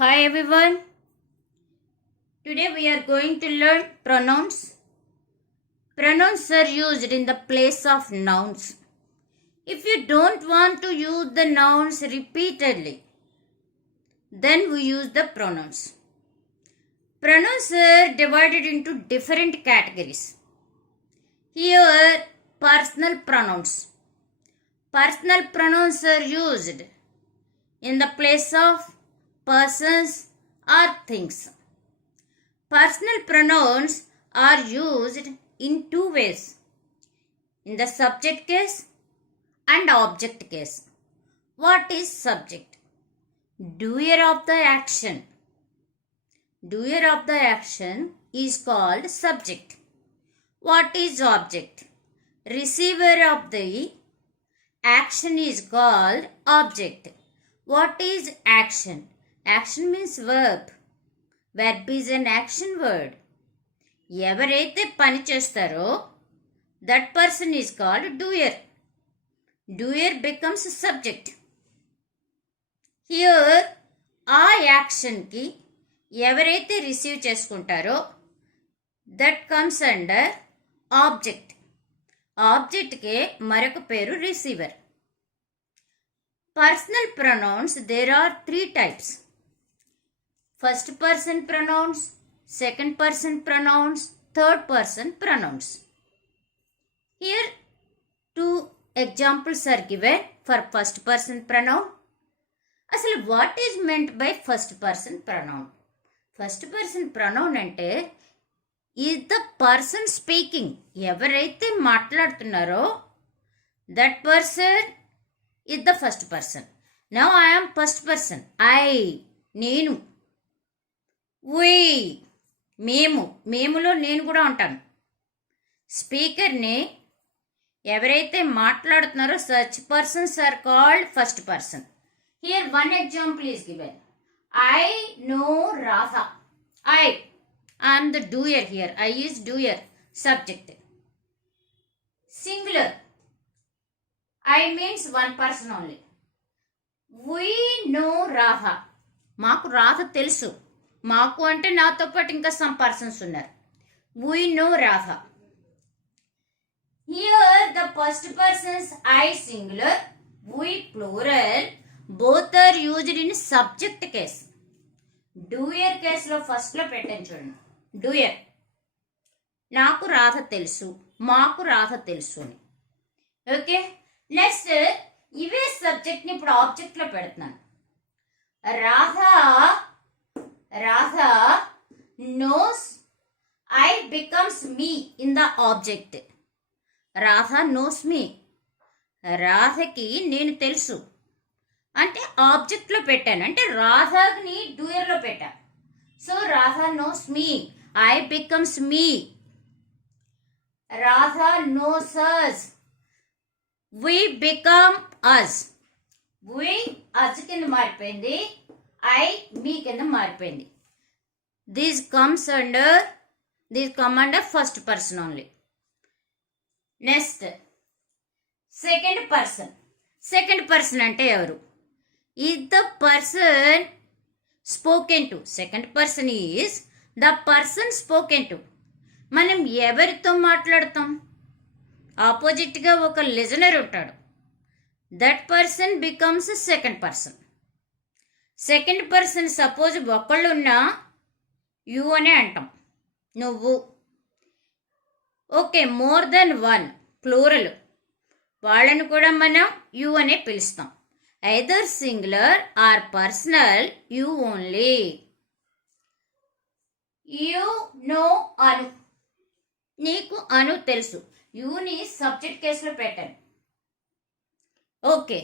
Hi everyone. Today we are going to learn pronouns. Pronouns are used in the place of nouns. If you don't want to use the nouns repeatedly, then we use the pronouns. Pronouns are divided into different categories. Here, personal pronouns. Personal pronouns are used in the place of persons or things. Personal pronouns are used in two ways, in the subject case and object case. What is subject? Doer of the action. Doer of the action is called subject. What is object? Receiver of the action is called object. What is action? Action means verb. Verb is an action word. ఎవరైతే పని చేస్తారో that person is called doer. Doer becomes subject. Here ఆ యాక్షన్కి ఎవరైతే receive చేసుకుంటారో that comes under object. ఆబ్జెక్ట్కే మరొక పేరు receiver. Personal pronouns there are 3 types. First person pronouns, second person pronouns, third person pronouns. Here 2 examples are given for first person pronoun. అసలు what is meant by first person pronoun? First person pronoun అంటే is the person speaking. ఎవరైతే మాట్లాడుతున్నారో that person is the first person. Now I am first person. నేను. మేములో నేను కూడా ఉంటాను. స్పీకర్ని ఎవరైతే మాట్లాడుతున్నారో such persons are called first person. Here 1 example is given. I know Radha. I am the doer here. I is doer, subject. Singular. I means one person only. We know Radha. మాకు రాధ తెలుసు. మాకు అంటే నాతో పాటు ఇంకా some persons ఉన్నారు. We know Radha. Here the first persons I singular, we plural, both are used in subject case. Doer case లో ఫస్ట్ లో పెట్టాను చూడండి. డూయర్. నాకు రాధ తెలుసు, మాకు రాధ తెలుసు అని. ఓకే, నెక్స్ట్ ఇవే సబ్జెక్ట్ని ఇప్పుడు ఆబ్జెక్ట్లో పెడుతున్నాను. Radha knows I becomes me in the object. Radha knows me. రాధకి నేను తెలుసు అంటే ఆబ్జెక్ట్లో పెట్టాను, అంటే రాధని డూయర్లో పెట్టా. So Radha knows me, I becomes me. Radha knows us, we become us. We us కింద మారిపోయింది, ఐ మీ కింద మారిపోయింది. This come under first person only. Next second person. Second person అంటే ఎవరు? Is the person spoken to. Second person is the person spoken to. మనం ఎవరితో మాట్లాడతాం? ఆపోజిట్గా ఒక లిజనర్ ఉంటాడు. That person becomes second person. Second person suppose ఒకళ్ళు ఉన్నా యూ అనే అంటాం, నువ్వు. Okay, more than one plural, వాళ్ళని కూడా మనం యూ అనే పిలుస్తాం. Either singular or personal, you only. You know Anu. నీకు అను తెలుసు. యూని సబ్జెక్ట్ కేసులో పెట్టాను. Okay,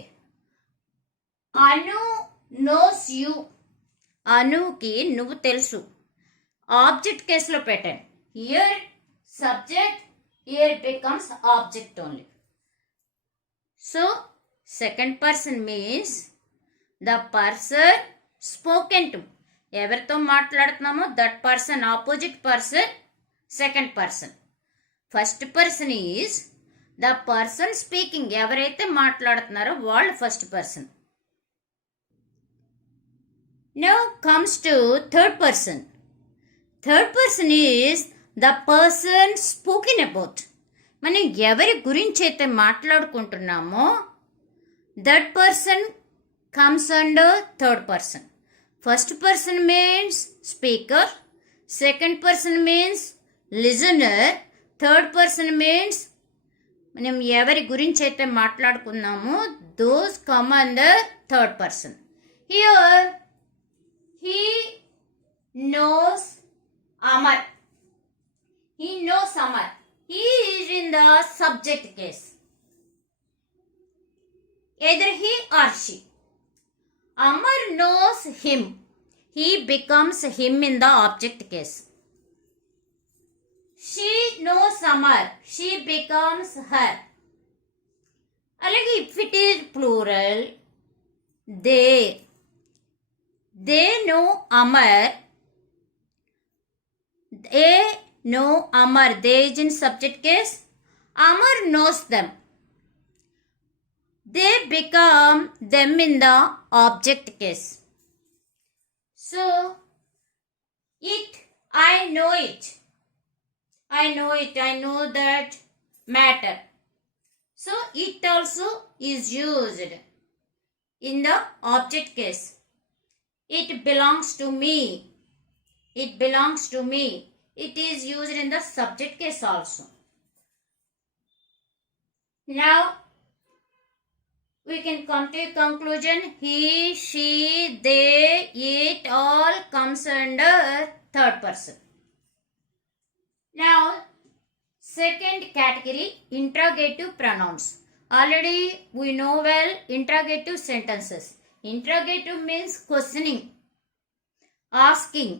Anu knows you. అనుకి నువ్వు తెలుసు. ఆబ్జెక్ట్ కేసులో పెట్టాను. Here subject, here becomes object only. So second person means the person spoken to. ఎవరితో మాట్లాడుతున్నామో that person, opposite person second person. First person is the person speaking. ఎవరైతే మాట్లాడుతున్నారో వాళ్ళు first person. Now comes to third person. Third person is the person spoken about. మనం ఎవరి గురించి అయితే మాట్లాడుకుంటున్నామో that person comes under third person. First person means speaker, second person means listener, third person means మనం ఎవరి గురించి అయితే మాట్లాడుకున్నామో those come under third person. Here he knows Amar. He knows Amar. He is in the subject case. Either he or she. Amar knows him. He becomes him in the object case. She knows Amar. She becomes her. Alage if it is plural, they know Amar. They know Amar. They is in subject case. Amar knows them. They become them in the object case. So, it, I know it. I know it. I know that matter. So, it also is used in the object case. It belongs to me. It belongs to me. It is used in the subject case also. Now, we can come to a conclusion. He, she, they, it all comes under third person. Now, second category, interrogative pronouns. Already we know well interrogative sentences. Interrogative means questioning, asking.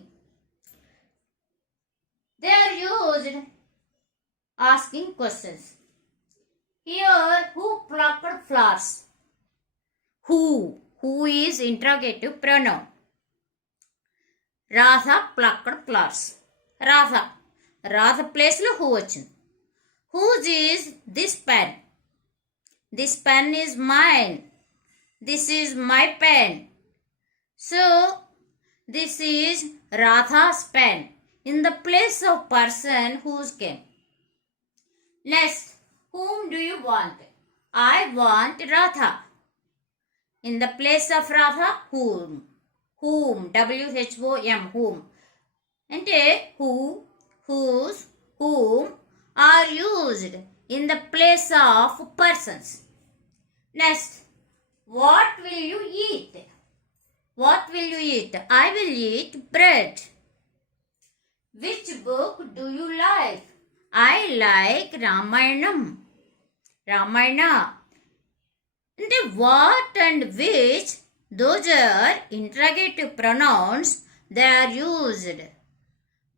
They are used asking questions. Here, who plucked flowers? Who is interrogative pronoun. Radha plucked flowers. Radha place lo who వచ్చింది. Whose is this pen? This pen is mine. This is my pen. So, this is Radha's pen in the place of person whose came. Next, whom do you want? I want Radha. In the place of Radha, whom? WHOM, whom. అంటే who, whose, whom are used in the place of persons. Next, what will you eat? What will you eat? I will eat bread. Which book do you like? I like Ramayana. అంటే what and which, those are interrogative pronouns. They are used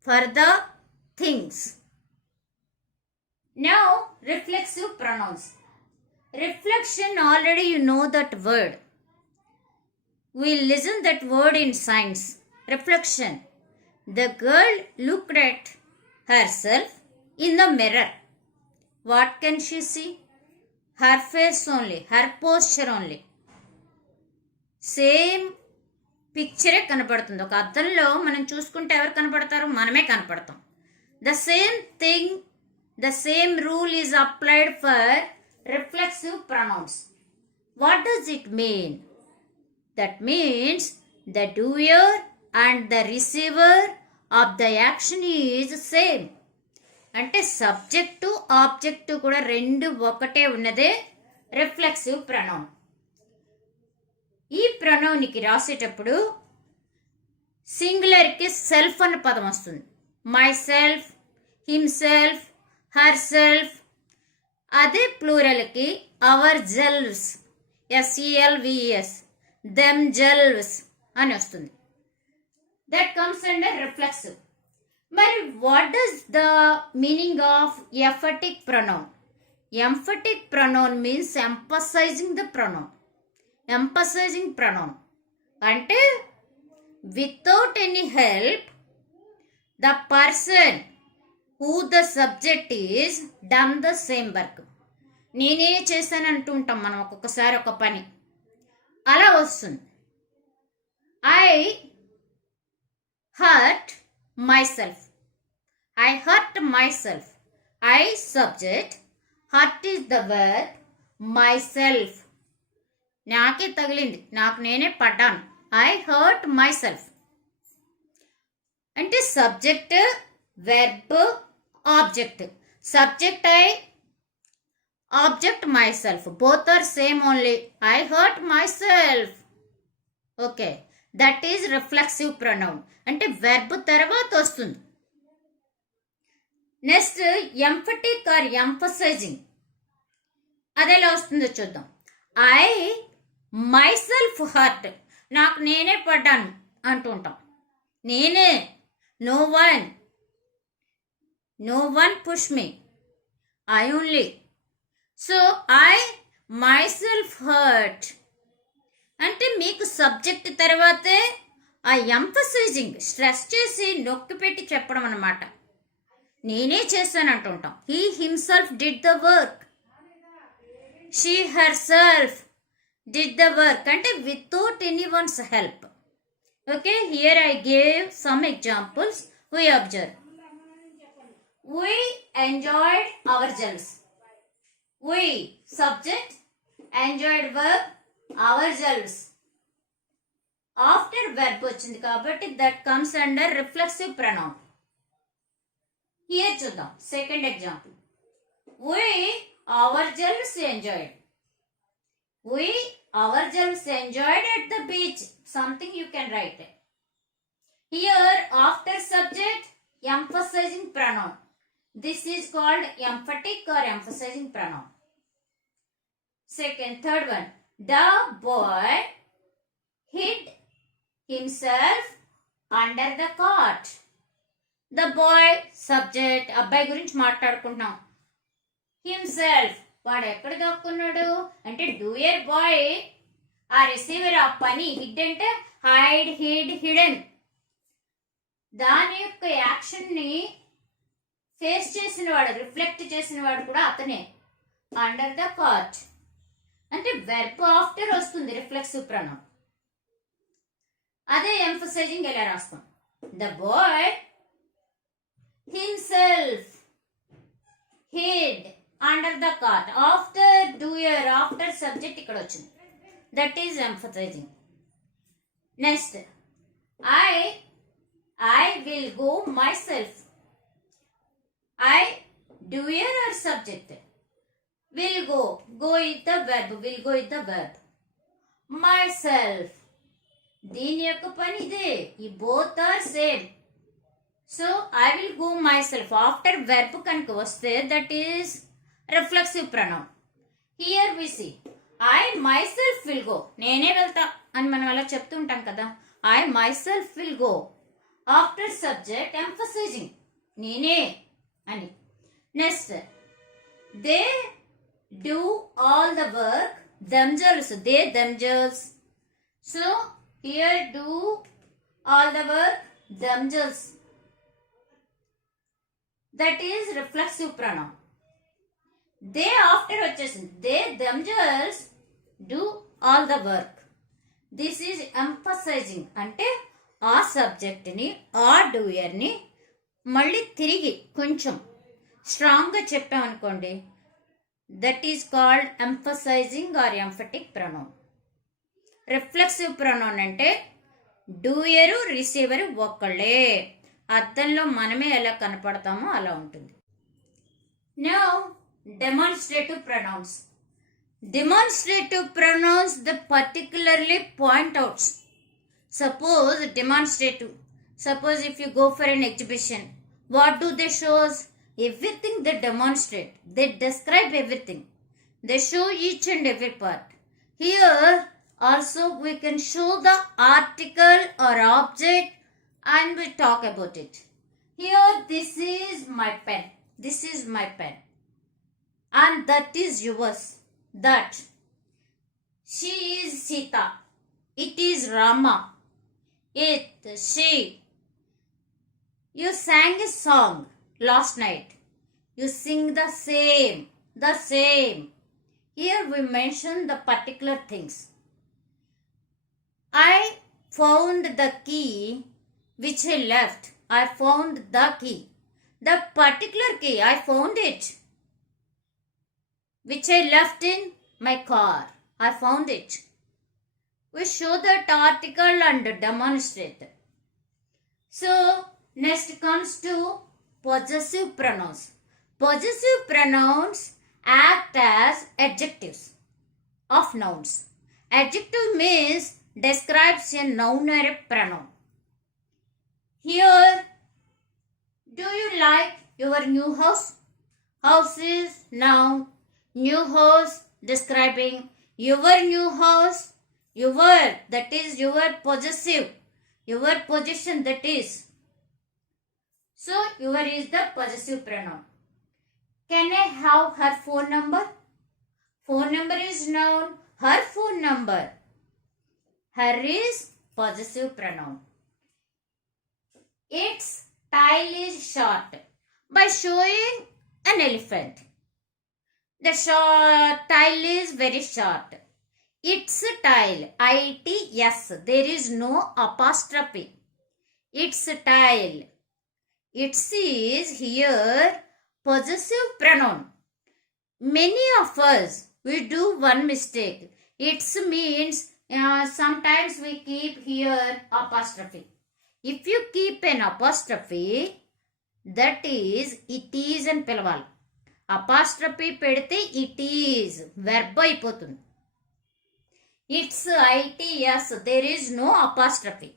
for the things. Now, reflexive pronouns. Reflection, already you know that word. We listen that word in science. Reflection. The girl looked at herself in the mirror. What can she see? Her face only, her posture only. Same పిక్చరే కనపడుతుంది. ఒక అద్దంలో మనం చూసుకుంటే ఎవరు కనపడతారు? మనమే కనపడతాం. The same thing, the same rule is applied for reflexive pronouns. What does it mean? That means the doer and the receiver of the action is same. అంటే సబ్జెక్టు ఆబ్జెక్టు కూడా రెండు ఒకటే ఉన్నదే రిఫ్లెక్సివ్ ప్రొనౌన్. ఈ ప్రొనౌన్కి రాసేటప్పుడు సింగులర్కి సెల్ఫ్ అన్న పదం వస్తుంది. Myself, himself, herself. అదే ప్లూరల్కి ourselves, SELVES, themselves అని వస్తుంది. That comes under reflexive. మరి what does the meaning of emphatic pronoun? Emphatic pronoun means emphasizing the pronoun. Emphasizing pronoun అంటే without any help the person who the subject is done the same work. నేనే చేశాను అంటూ ఉంటాం మనం ఒక్కొక్కసారి ఒక పని, అలా వస్తుంది. I myself. I hurt myself. I subject, hurt is the verb, myself. నాకే తగిలింది, నాకు నేనే పడ్డాను. I hurt myself. అంటే subject, verb, object. Subject I, object myself. Both are same only. I hurt myself. Okay. That is reflexive pronoun. అంటే verb తర్వాత వస్తుంది. Next emphatic or emphasizing. అదెలా వస్తుందో చూద్దాం. I myself hurt. నాకు నేనే పడ్డాను అంటూ ఉంటాం. నేనే. No one push me. I only. So I myself hurt అంటే మీకు సబ్జెక్ట్ తర్వాతే ఆ ఎంఫసైజింగ్ స్ట్రెస్ చేసి నొక్కి పెట్టి చెప్పడం అన్నమాట. నేనే చేశాను అంటుంటాం. He himself did the work. She herself did the work అంటే without anyone's help. Okay, here I gave some examples. We observe. We enjoyed ourselves. We, subject, enjoyed verb, ourselves. After verb వచ్చింది కాబట్టి that comes under reflexive pronoun. Here చూద్దాం. Second example. We ourselves enjoyed. We ourselves enjoyed at the beach. Something you can write. Here after subject emphasizing pronoun. This is called emphatic or emphasizing pronoun. Third one. The boy hid himself under the cot. The boy, subject, అబ్బాయి గురించి మాట్లాడుకుంటున్నాం. Himself, వాడు ఎక్కడ దాక్కున్నాడు అంటే doer bye. ఆ రిసీవర్ ఆ పని హిడ్ అంటే హైడ్, హిడ్, హిడెన్. దాని యొక్క యాక్షన్ ని ఫేస్ చేసిన వాడు, రిఫ్లెక్ట్ చేసిన వాడు కూడా అతనే. అండర్ ద కాట్ అంటే వెర్బ్ ఆఫ్టర్ వస్తుంది రిఫ్లెక్సివ్ ప్రొనౌన్. అదే ఎంఫసైజింగ్ ఎలా రాస్తాం? The boy himself hid under the cot. After doer, after subject ఇక్కడ వచ్చింది. That is emphasizing. Next I will go myself. I, doer or subject? Will go. Go is the verb. Will go is the verb. Myself. దీని యొక్క పని ఇదే. ఈ both are same. So, I will go myself. After verb కనుక వస్తే that is reflexive pronoun. Here we see. I myself will go. నేనే వెళ్తా అని మనం అలా చెప్తూ ఉంటాం కదా. I myself will go. After subject emphasizing. నేనే అని. Next they do all the work themselves. They themselves. So here do all the work themselves. That is reflexive pronoun. They after వచ్చేసింది. They themselves do all the work. This is emphasizing అంటే ఆ సబ్జెక్ట్ని, ఆ డూయర్ని మళ్ళీ తిరిగి కొంచెం స్ట్రాంగ్గా చెప్పామనుకోండి. That is called emphasizing or emphatic pronoun. Reflexive pronoun అంటే డూయరు, రిసీవరు ఒక్కళ్ళే. అర్థంలో మనమే ఎలా కనపడతామో అలా ఉంటుంది. Now demonstrative pronouns. Demonstrative pronouns that particularly point out. Suppose demonstrative. Suppose if you go for an exhibition, what do they show us? Everything they demonstrate. They describe everything. They show each and every part. Here also we can show the article or object and we talk about it. Here this is my pen. This is my pen. And that is yours. That. She is Sita. It is Rama. It, she. You sang a song last night. You sing the same. The same. Here we mention the particular things. I found the key which I left. I found the key. The particular key, I found it, which I left in my car. I found it. We show that article and demonstrate. So, next comes to possessive pronouns. Possessive pronouns act as adjectives of nouns. Adjective means describes a noun or a pronoun. Here, do you like your new house? House is noun. New house describing your new house. Your, that is your possessive. Your possession, that is. So, your is the possessive pronoun. Can I have her phone number? Phone number is noun. Her phone number. Her is possessive pronoun. Its tail is short. By showing an elephant. The tail is very short. Its tail, I-T-S, there is no apostrophe. Its tail. Its is here possessive pronoun. Many of us, we do one mistake. Its means sometimes we keep here apostrophe. If you keep an apostrophe, that is, it is and పిలవాలి. Apostrophe పెడితే it is, verb అయిపోతుంది. It's ITS, there is no apostrophe.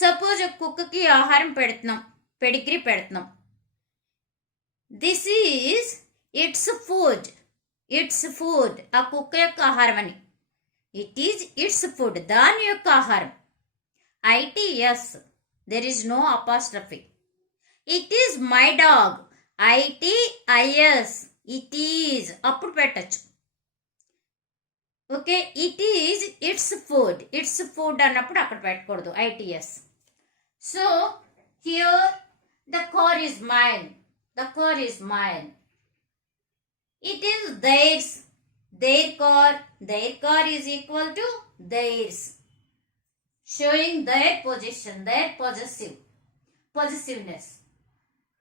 Suppose కుక్కకి ఆహారం పెడుతున్నాం, పెడిగ్రీ పెడుతున్నాం. This is its food. Its food. ఆ కుక్క యొక్క ఆహారం అని. It is its food. దాని యొక్క ఆహారం. ITS. There is no apostrophe. It is my dog. ITIS. It is. అప్పుడు పెట్టచ్చు. Okay, it is it's food. It's food అన్నప్పుడు అక్కడ పెట్టకూడదు, ITS. So here the car is mine. The car is mine. It is theirs. Their car. Their car is equal to theirs. Showing their possession, their possessiveness.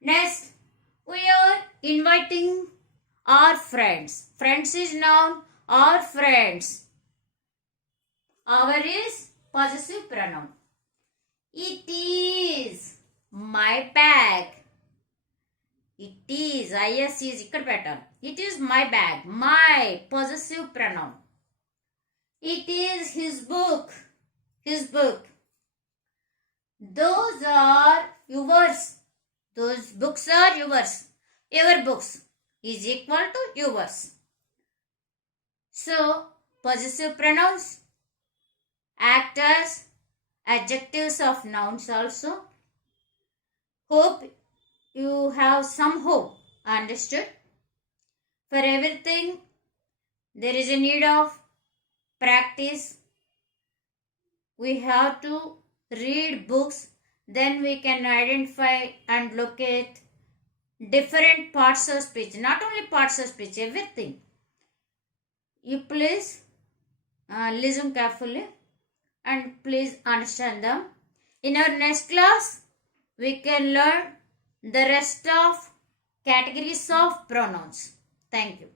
Next, we are inviting our friends. Friends is noun. Our friends. Our is possessive pronoun. It is my bag. It is, IS is ikkada పెట్టాలి. It is my bag. My possessive pronoun. It is his book. His book. Those are yours. Those books are yours. Your books is equal to yours. So, possessive pronouns act as adjectives of nouns also. Hope you have some hope. Understood? For everything, there is a need of practice. We have to read books, then we can identify and locate different parts of speech. Not only parts of speech, everything. You please listen carefully and please understand them. In our next class, we can learn the rest of categories of pronouns. Thank you.